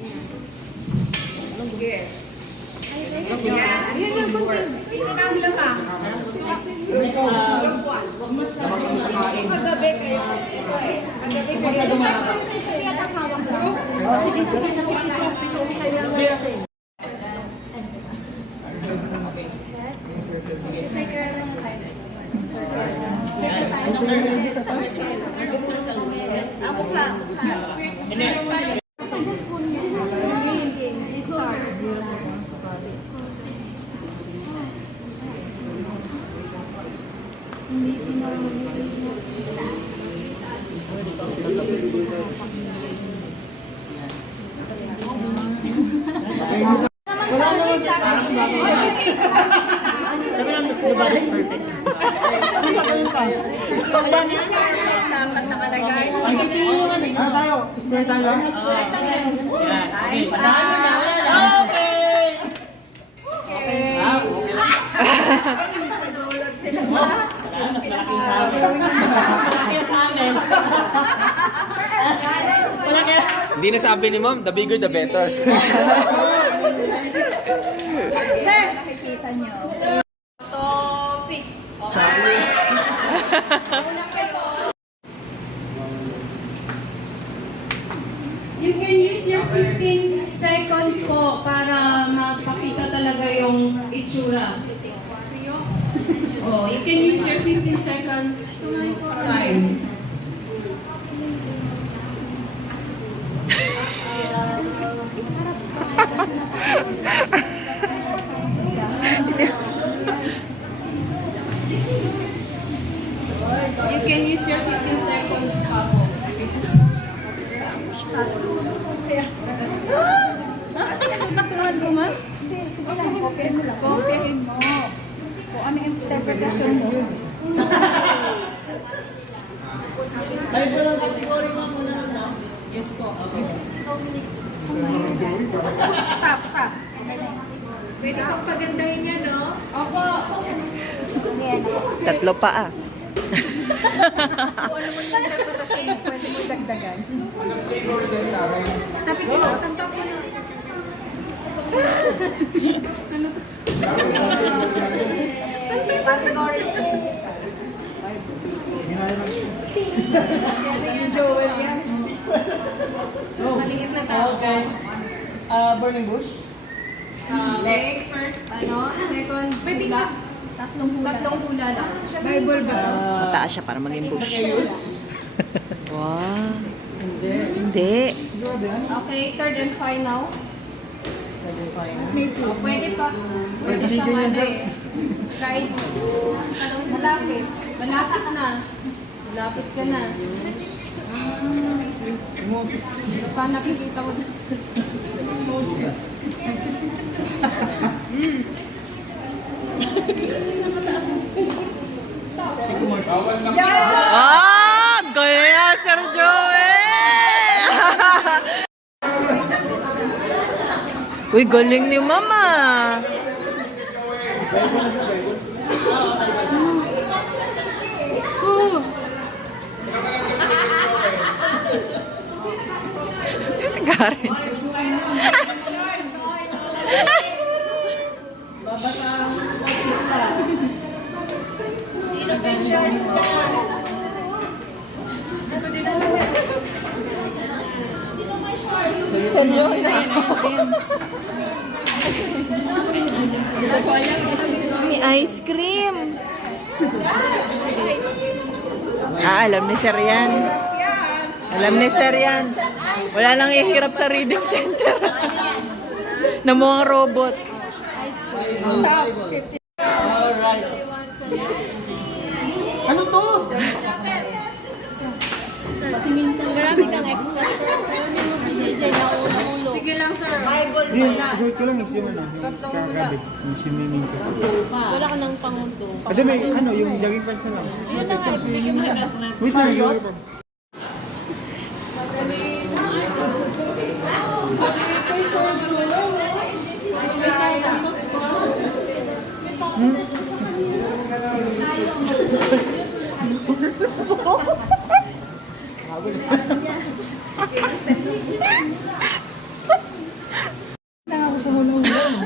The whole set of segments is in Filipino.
Yan yung content. Sininabi lang ka. Kagabi kayo. Kagabi kayo. Sige, sige. Ako ka. Dapat nakalagay. Ano tayo? Square tayo? Hindi na sabi ni ma'am, the bigger the better. Sir, nakikita nyo. Topic. You can use your 15 second po para mapakita talaga yung itsura. Oh, you can use your 15 seconds time. You can use your 15 seconds po. Natutunan ko, ma'am? Hindi, sige lang. Okay mo lang. Kompihin mo. Kung ano yung interpretation mo. Yes po. Stop, stop. Pwede kang pagandahin yan, no? Opo. Tatlo pa ah. Kung ano mo yung interpretation, pwede mo dagdagan. Sabi ko, kanta ko na. Categories. Yung Joel yan. Maliit na tao. Okay. Burning bush? Leg first, second, hula. Tatlong hula. Tatlong hula lang. Bible ba? Mataas siya para maging bush. Use? Wow. Hindi. Hindi. Siguro din? Okay, third and final. Pwede fine. Pwede pa. Pwede siya Slide. Malapit. Malapit na. Malapit ka na. Moses. Paano nakikita mo dito? Moses. Ah! Galing na, Sir Joel! Uy, galing ni Mama. Si Karen. Sir Joel. May ice cream. Ah, alam ni Sir yan. Alam ni Sir yan. Wala nang ihirap sa reading center. Na mga robot. Stop. Alright. Ano to? Marami kang extra shirt. Si JJ na ulo. Sige lang, sir. Bible Hindi, short ko lang is yung ano, yung kakabit, yung swimming ko. Wala ka ng pangundo. Kasi may ano, yung jogging pants na lang. Yun na nga, ibigay mo sa Wait lang, yung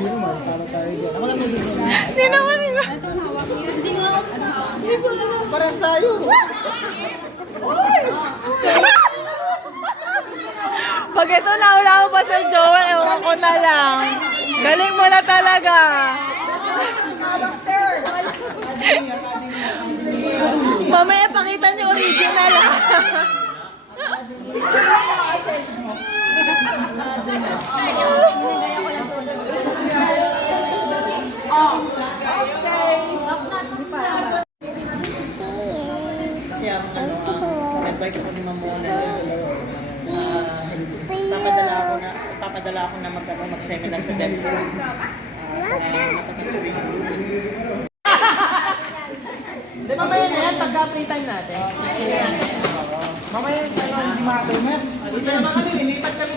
Hindi naman, talo tayo dyan. Ako lang magiging. Hindi naman, di ba? Paras tayo. Pag ito naula ko pa sa Joel, ewan ko na lang. Galing mo na talaga. Mamaya pakita niyo original ha. Kasi ang advice ako ni Mamona papadala ako na mag-seminar sa Denver. Sa matatagpuin. Di mamaya na yan, pagka-free time natin. Mamaya yung hindi makatuloy. Mamaya sa